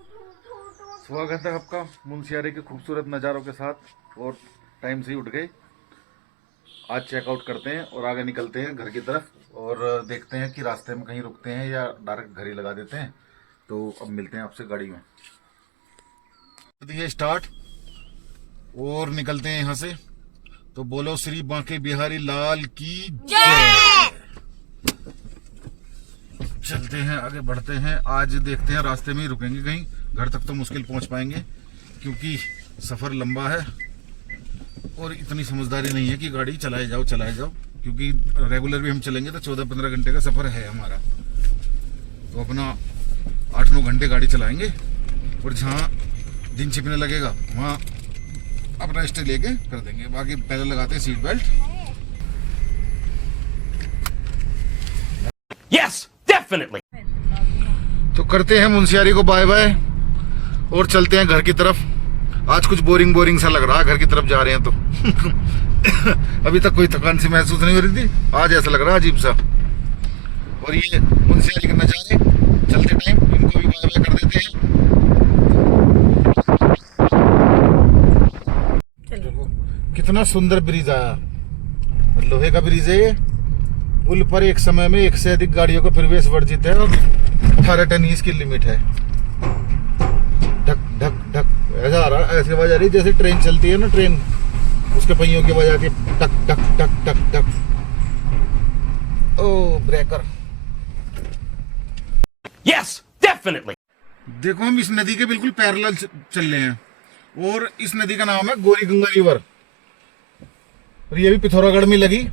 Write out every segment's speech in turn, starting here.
स्वागत है आपका मुनस्यारी के खूबसूरत नज़ारों के साथ। और टाइम से ही उठ गए, आज चेकआउट करते हैं और आगे निकलते हैं घर की तरफ और देखते हैं कि रास्ते में कहीं रुकते हैं या डायरेक्ट घर ही लगा देते हैं। तो अब मिलते हैं आपसे गाड़ी में। दिए स्टार्ट और निकलते हैं यहाँ से। तो बोलो श्री बांके बिहारी लाल की जय। चलते हैं, आगे बढ़ते हैं। आज देखते हैं रास्ते में ही रुकेंगे, कहीं घर तक तो मुश्किल पहुंच पाएंगे क्योंकि सफ़र लंबा है और इतनी समझदारी नहीं है कि गाड़ी चलाए जाओ क्योंकि रेगुलर भी हम चलेंगे तो 14-15 घंटे का सफ़र है हमारा। तो अपना 8-9 घंटे गाड़ी चलाएंगे और जहाँ दिन छिपने लगेगा वहाँ अपना स्टे लेके कर देंगे। बाकी पहले लगाते हैं सीट बेल्ट। Yes, definitely. तो करते हैं मुनस्यारी को बाय बाय और चलते हैं घर की तरफ। आज कुछ बोरिंग सा लग रहा है, घर की तरफ जा रहे हैं तो अभी तक कोई थकान सी महसूस नहीं हो रही थी, आज ऐसा लग रहा है अजीब सा। और ये मुनस्यारी के नज़ारे चलते टाइम इनको भी बाय बाय कर देते हैं। देखो कितना सुंदर ब्रिज आया, लोहे का ब्रिज है ये। पुल पर एक समय में 1 से अधिक गाड़ियों का प्रवेश वर्जित है और 18 टन ही इसकी लिमिट है। ढक ढक ढक ऐसा आ रहा, ऐसे आवाज आ रही जैसे ट्रेन चलती है ना, ट्रेन उसके पहियों की आवाज आती है, टक टक टक टक टक। ओ ब्रेकर। Yes, definitely. देखो हम इस नदी के बिल्कुल पैरेलल चल रहे हैं और इस नदी का नाम है गौरी गंगा रिवर और ये भी पिथौरागढ़ में लगी।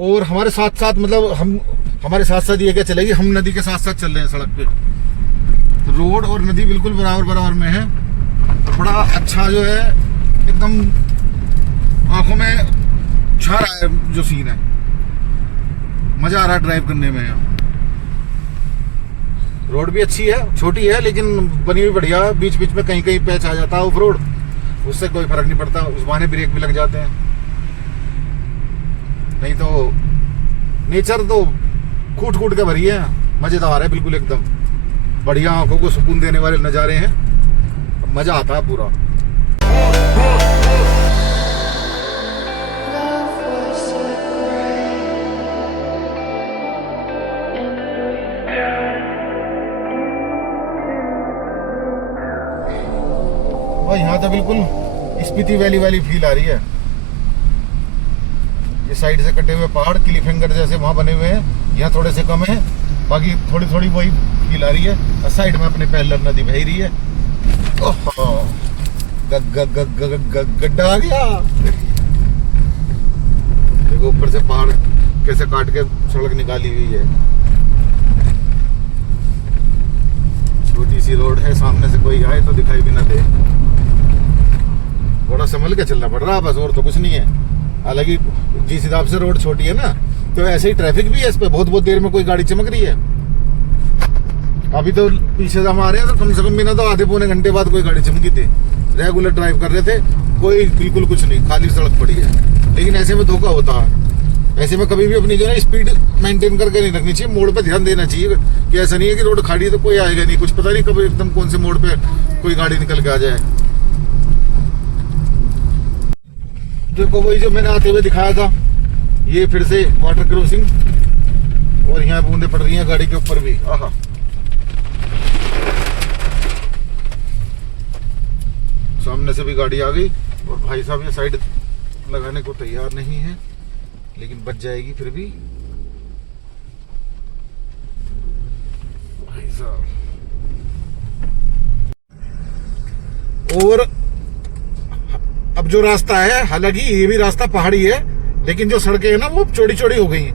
और हमारे साथ साथ मतलब हमारे साथ साथ ये क्या चलेगी, हम नदी के साथ साथ चल रहे हैं सड़क पे। तो रोड और नदी बिल्कुल बराबर में है और बड़ा अच्छा जो है, एकदम आंखों में छा रहा है जो सीन है। मजा आ रहा है ड्राइव करने में। यहाँ रोड भी अच्छी है, छोटी है लेकिन बनी हुई बढ़िया। बीच बीच में कहीं कहीं पैच आ जाता है ऑफ रोड, उससे कोई फर्क नहीं पड़ता, उस बहाने ब्रेक भी लग जाते हैं। नहीं तो नेचर तो कूट के भरी है, मजेदार है बिल्कुल एकदम बढ़िया, आंखों को सुकून देने वाले नज़ारे हैं, मजा आता है पूरा। भाई यहाँ तो बिल्कुल स्पीति वैली वाली फील आ रही है। ये साइड से कटे हुए पहाड़ क्लिफ हैंगर जैसे वहाँ बने हुए हैं, यहाँ थोड़े से कम है, बाकी थोड़ी वही फील आ रही है। और साइड में अपने पैरेलल नदी बह रही है। ओहो गड्ढा आ गया। देखो ऊपर से पहाड़ कैसे काट के सड़क निकाली हुई है। छोटी सी रोड है, सामने से कोई आए तो दिखाई भी ना दे। थोड़ा संभल के चलना पड़ रहा है बस, और तो कुछ नहीं है। हालांकि जिस हिसाब से रोड छोटी है ना, तो ऐसे ही ट्रैफिक भी है इस पे। बहुत देर में कोई गाड़ी चमक रही है। अभी तो पीछे से हम आ रहे हैं तो कम से कम बिना तो आधे पौने घंटे बाद कोई गाड़ी चमकी थी। रेगुलर ड्राइव कर रहे थे, कोई बिल्कुल कुछ नहीं, खाली सड़क पड़ी है। लेकिन ऐसे में धोखा होता है। ऐसे में कभी भी अपनी जो है स्पीड मेंटेन करके नहीं रखनी चाहिए, मोड़ पे ध्यान देना चाहिए कि ऐसा नहीं है कि रोड खाली है तो कोई आएगा नहीं, कुछ पता नहीं कब एकदम कौन से मोड़ पे कोई गाड़ी निकल के आ जाए। देखो वही जो मैंने आते हुए दिखाया था, ये फिर से वाटर क्रॉसिंग और यहाँ बूंदे पड़ रही हैं गाड़ी के ऊपर भी। आहा, सामने से भी गाड़ी आ गई और भाई साहब ये साइड लगाने को तैयार नहीं है, लेकिन बच जाएगी फिर भी। भाई साहब और अब जो रास्ता है, हालांकि ये भी रास्ता पहाड़ी है, लेकिन जो सड़कें हैं ना वो चौड़ी हो गई,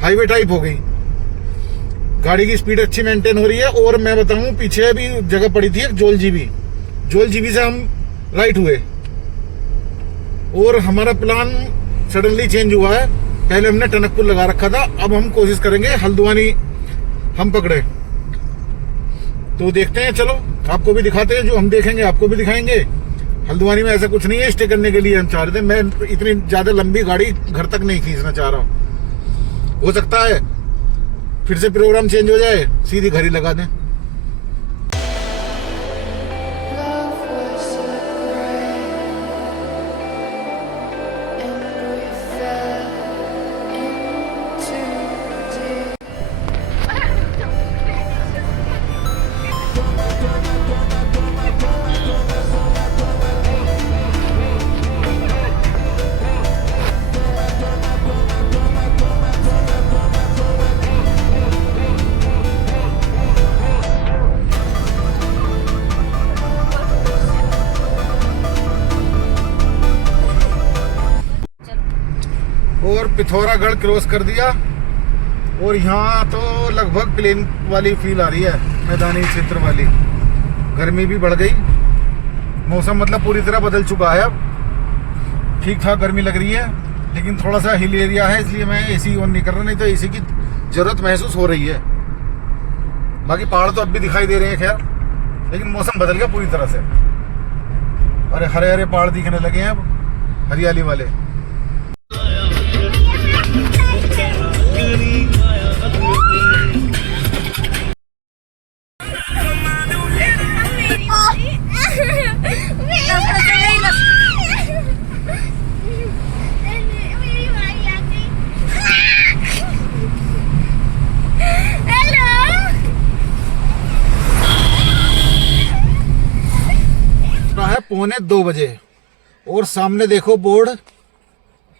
हाईवे टाइप हो गई। गाड़ी की स्पीड अच्छी मेंटेन हो रही है। और मैं बताऊं, पीछे भी जगह पड़ी थी एक जोल जीबी से हम राइट हुए और हमारा प्लान सडनली चेंज हुआ है। पहले हमने टनकपुर लगा रखा था, अब हम कोशिश करेंगे हल्द्वानी हम पकड़े। तो देखते हैं, चलो आपको भी दिखाते हैं, जो हम देखेंगे आपको भी दिखाएंगे। हल्द्वानी में ऐसा कुछ नहीं है स्टे करने के लिए, हम चाह रहे थे। मैं इतनी ज्यादा लंबी गाड़ी घर तक नहीं खींचना चाह रहा हूँ। हो सकता है फिर से प्रोग्राम चेंज हो जाए, सीधी घर ही लगा दें। पिथौरागढ़ क्रॉस कर दिया और यहाँ तो लगभग प्लेन वाली फील आ रही है, मैदानी क्षेत्र वाली। गर्मी भी बढ़ गई, मौसम मतलब पूरी तरह बदल चुका है। अब ठीक ठाक गर्मी लग रही है, लेकिन थोड़ा सा हिल एरिया है इसलिए मैं एसी ऑन नहीं कर रहा, नहीं तो एसी की जरूरत महसूस हो रही है। बाकी पहाड़ तो अब भी दिखाई दे रहे हैं खैर, लेकिन मौसम बदल गया पूरी तरह से। अरे हरे हरे पहाड़ दिखने लगे हैं अब, हरियाली वाले। है 1:45 और सामने देखो बोर्ड,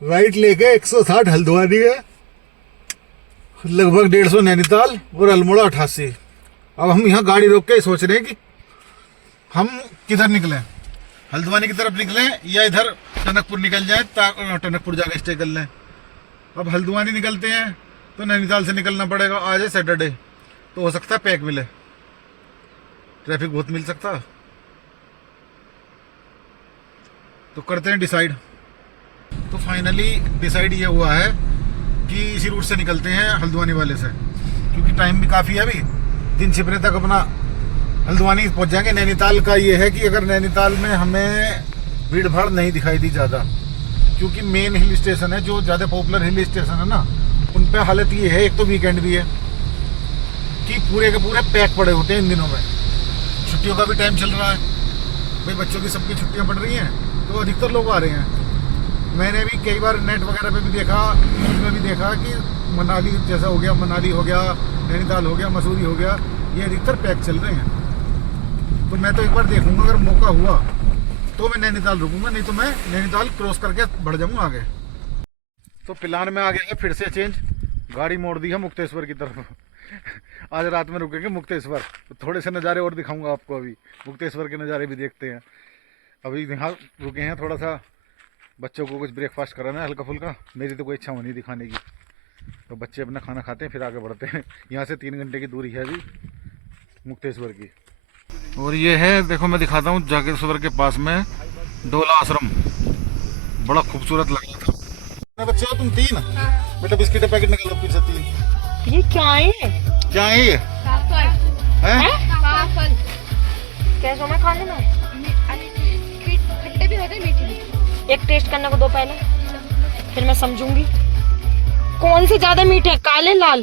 राइट लेके 160 हल्द्वानी है, लगभग 150 नैनीताल और अल्मोड़ा 88। अब हम यहाँ गाड़ी रोक के सोच रहे हैं कि हम किधर निकलें, हल्द्वानी की तरफ निकलें या इधर टनकपुर निकल जाए, टनकपुर जाके स्टे कर लें। अब हल्द्वानी निकलते हैं तो नैनीताल से निकलना पड़ेगा, आज है सैटरडे, तो हो सकता है पैक मिले, ट्रैफिक बहुत मिल सकता है। तो करते हैं डिसाइड। तो फाइनली डिसाइड ये हुआ है कि इसी रूट से निकलते हैं हल्द्वानी वाले से, क्योंकि टाइम भी काफ़ी है अभी, दिन छिपने तक अपना हल्द्वानी पहुंच जाएंगे। नैनीताल का ये है कि अगर नैनीताल में हमें भीड़ भाड़ नहीं दिखाई दी ज़्यादा, क्योंकि मेन हिल स्टेशन है, जो ज़्यादा पॉपुलर हिल स्टेशन है ना, उन पर हालत ये है, एक तो वीकेंड भी है कि पूरे के पूरे पैक पड़े होते हैं इन दिनों में। छुट्टियों का भी टाइम चल रहा है भाई, बच्चों की सबकी छुट्टियाँ पड़ रही हैं, तो अधिकतर लोग आ रहे हैं। मैंने भी कई बार नेट वगैरह पे भी देखा, न्यूज़ में भी देखा कि मनाली जैसा हो गया, मनाली हो गया, नैनीताल हो गया, मसूरी हो गया, ये अधिकतर पैक चल रहे हैं। तो मैं तो एक बार देखूंगा, अगर मौका हुआ तो मैं नैनीताल रुकूंगा, नहीं तो मैं नैनीताल क्रॉस करके बढ़ जाऊंगा आगे। तो प्लान में आ गया है फिर से चेंज, गाड़ी मोड़ दी है मुक्तेश्वर की तरफ। आज रात में रुकेंगे मुक्तेश्वर, तो थोड़े से नज़ारे और दिखाऊंगा आपको। अभी मुक्तेश्वर के नज़ारे भी देखते हैं। अभी यहाँ रुके हैं, थोड़ा सा बच्चों को कुछ ब्रेकफास्ट कराना है हल्का फुल्का। मेरी तो कोई इच्छा होनी दिखाने की, तो बच्चे अपना खाना खाते हैं फिर आगे बढ़ते हैं। यहाँ से 3 घंटे की दूरी है अभी मुक्तेश्वर की। और ये है, देखो मैं दिखाता हूँ, जागेश्वर के पास में डोला आश्रम, बड़ा खूबसूरत लग रहा था। बच्चे हो तुम 3? बेटा बिस्किट का पैकेट निकालो पीछे 3। ये क्या है? क्या है ये? कैसे में खा लेना? खट्टे भी होते मीठे भी। एक टेस्ट करने को दो पहले, फिर मैं समझूंगी कौन से ज्यादा मीठे हैं, काले लाल?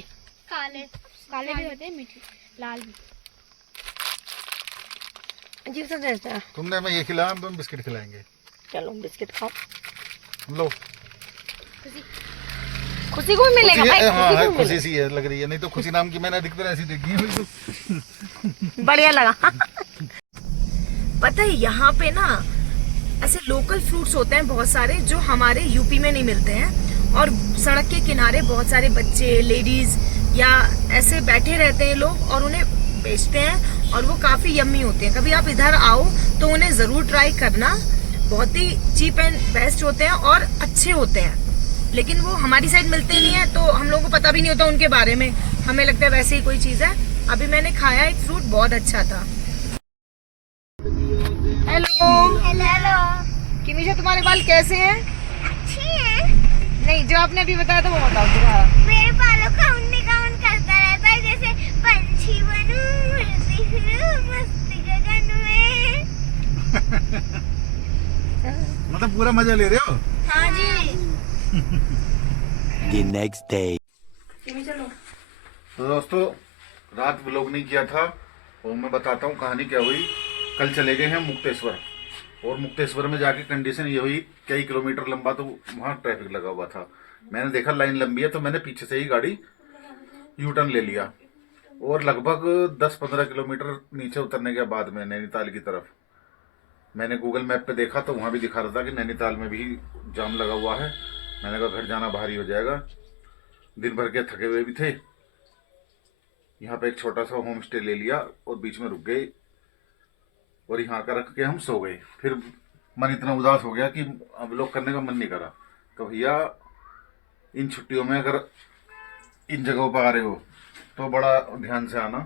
काले भी होते हैं, मीठे लाल भी। अजीब सा टेस्ट है। तुमने हमें ये खिलाया, हम तुम बिस्किट खिलाएंगे। चलो बिस्किट खाओ। लो, खुशी को भी मिलेगा भाई, हाँ, खुशी को भी खुशी मिलेगा। सी है लग रही है, नहीं तो खुशी नाम की मैंने अधिकतर ऐसी देखी है बिल्कुल। बढ़िया लगा। पता है यहाँ पे ना ऐसे लोकल फ्रूट्स होते हैं बहुत सारे, जो हमारे यूपी में नहीं मिलते हैं, और सड़क के किनारे बहुत सारे बच्चे, लेडीज या ऐसे बैठे रहते हैं लोग और उन्हें बेचते हैं, और वो काफी यम्मी होते हैं। कभी आप इधर आओ तो उन्हें जरूर ट्राई करना, बहुत ही चीप एंड बेस्ट होते हैं और अच्छे होते हैं। लेकिन वो हमारी साइड मिलते नहीं है, तो हम लोगों को पता भी नहीं होता उनके बारे में, हमें लगता है वैसे ही कोई चीज है। अभी मैंने खाया एक फ्रूट, बहुत अच्छा था। हेलो हेलो, किमीशा, तुम्हारे बाल कैसे हैं? अच्छी है। नहीं, जो आपने अभी बताया था वो बताओ दोबारा। मेरे बालों का उन्नी का उन करता रहता है, जैसे पंछी बनूं, उड़ती फिरूं मस्ती गगन में। मतलब पूरा मजा ले रहे हो? हाँ जी। The next day. तो दोस्तों, रात व्लॉग नहीं किया था, और मैं बताता हूँ कहानी क्या हुई। कल चले गए हैं मुक्तेश्वर, और मुक्तेश्वर में जाके कंडीशन ये हुई, कई किलोमीटर लंबा तो वहाँ ट्रैफिक लगा हुआ था। मैंने देखा लाइन लंबी है, तो मैंने पीछे से ही गाड़ी यू टर्न ले लिया, और लगभग 10-15 किलोमीटर नीचे उतरने के बाद में नैनीताल की तरफ मैंने गूगल मैप पे देखा, तो वहाँ भी दिखा रहा था कि नैनीताल में भी जाम लगा हुआ है। मैंने कहा घर जाना भारी हो जाएगा, दिन भर के थके हुए भी थे। यहाँ पे एक छोटा सा होम स्टे ले लिया और बीच में रुक गए, और यहाँ का रख के हम सो गए। फिर मन इतना उदास हो गया कि अब व्लॉग करने का मन नहीं करा। तो भैया इन छुट्टियों में अगर इन जगहों पर आ रहे हो तो बड़ा ध्यान से आना।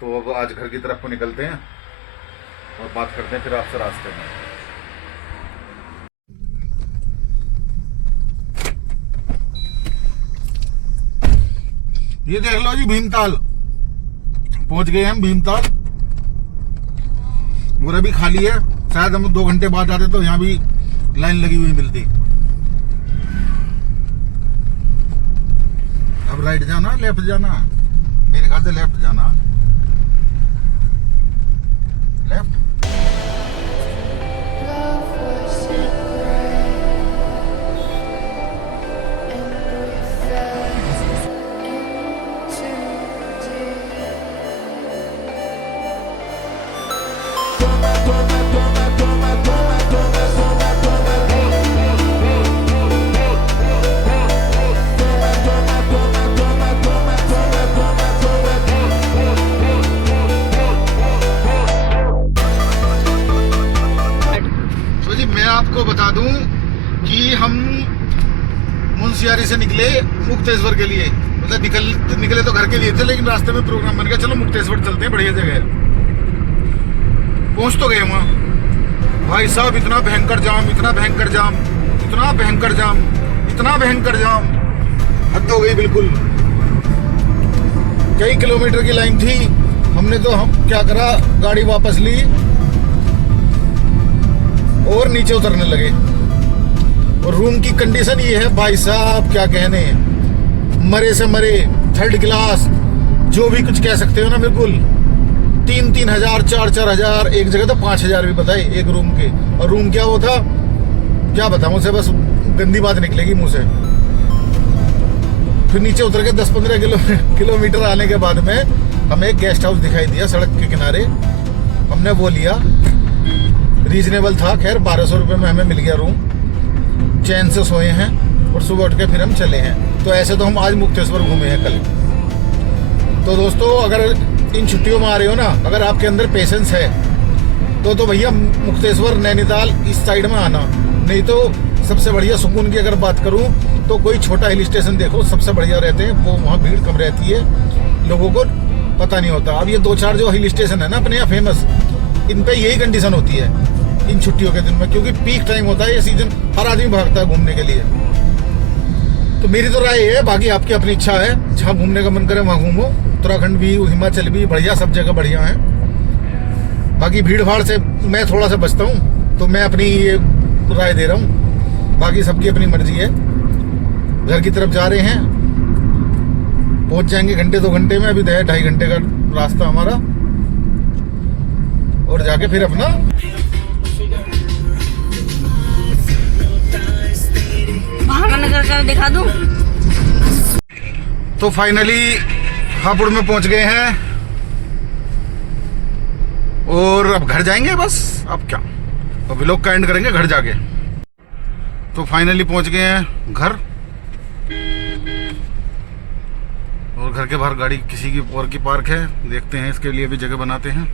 तो अब आज घर की तरफ को निकलते हैं और बात करते हैं फिर आपसे रास्ते में। ये देख लो जी भीमताल, पहुंच गए हम भीमताल। पूरा भी खाली है, शायद हम 2 घंटे बाद आते तो यहाँ भी लाइन लगी हुई मिलती। अब राइट जाना लेफ्ट जाना, मेरे ख्याल से लेफ्ट जाना। लेफ्ट आपको बता दूं कि हम मुंशियारी से निकले मुक्तेश्वर के लिए। मतलब निकले तो घर के लिए थे, लेकिन रास्ते में प्रोग्राम बन गया, चलो मुक्तेश्वर चलते हैं, बढ़िया जगह है। पहुंच तो गए वहां। भाई साहब इतना भयंकर जाम, इतना भयंकर जाम, इतना भयंकर जाम, इतना भयंकर जाम, हद हो गई बिल्कुल। कई किलोमीटर की लाइन थी। हमने तो क्या करा, गाड़ी वापस ली और नीचे उतरने लगे। और रूम की कंडीशन ये है भाई साहब, क्या कहने, मरे से मरे, 3rd क्लास, जो भी कुछ कह सकते हो ना, बिल्कुल 3-3 हजार, 4-4 हजार, एक जगह तो 5 हजार भी बताए एक रूम के। और रूम क्या वो था, क्या बताऊं उसे, बस गंदी बात निकलेगी मुंह से। फिर नीचे उतर के 10-15 किलोमीटर आने के बाद में हमें एक गेस्ट हाउस दिखाई दिया सड़क के किनारे। हमने वो लिया, रीजनेबल था, खैर 1200 रुपये में हमें मिल गया रूम। चैन से सोए हैं और सुबह उठ के फिर हम चले हैं। तो ऐसे तो हम आज मुक्तेश्वर घूमे हैं कल। तो दोस्तों अगर इन छुट्टियों में आ रहे हो ना, अगर आपके अंदर पेशेंस है तो भैया मुक्तेश्वर नैनीताल इस साइड में आना। नहीं तो सबसे बढ़िया सुकून की अगर बात करूं तो कोई छोटा हिल स्टेशन देखो, सबसे बढ़िया रहते हैं वो। वहाँ भीड़ कम रहती है, लोगों को पता नहीं होता। अब ये 2-4 जो हिल स्टेशन है ना अपने यहाँ फेमस, इन पे यही कंडीशन होती है इन छुट्टियों के दिन में, क्योंकि पीक टाइम होता है ये सीजन, हर आदमी भागता है घूमने के लिए। तो मेरी तो राय है, बाकी आपकी अपनी इच्छा है, जहाँ घूमने का मन करे वहाँ घूमो। उत्तराखंड भी, हिमाचल भी बढ़िया, सब जगह बढ़िया है। बाकी भीड़ भाड़ से मैं थोड़ा सा बचता हूँ, तो मैं अपनी ये राय दे रहा हूँ, बाकी सबकी अपनी मर्जी है। घर की तरफ जा रहे हैं, पहुँच जाएंगे घंटे 2 घंटे में। अभी 2.5 घंटे का रास्ता हमारा, और जाके फिर अपना नगर का दिखा दूं। तो फाइनली हापुड़ में पहुंच गए हैं और अब घर जाएंगे बस। अब क्या, अब व्लॉग का एंड करेंगे घर जाके। तो फाइनली पहुंच गए हैं घर, और घर के बाहर गाड़ी किसी की और की पार्क है, देखते हैं इसके लिए भी जगह बनाते हैं।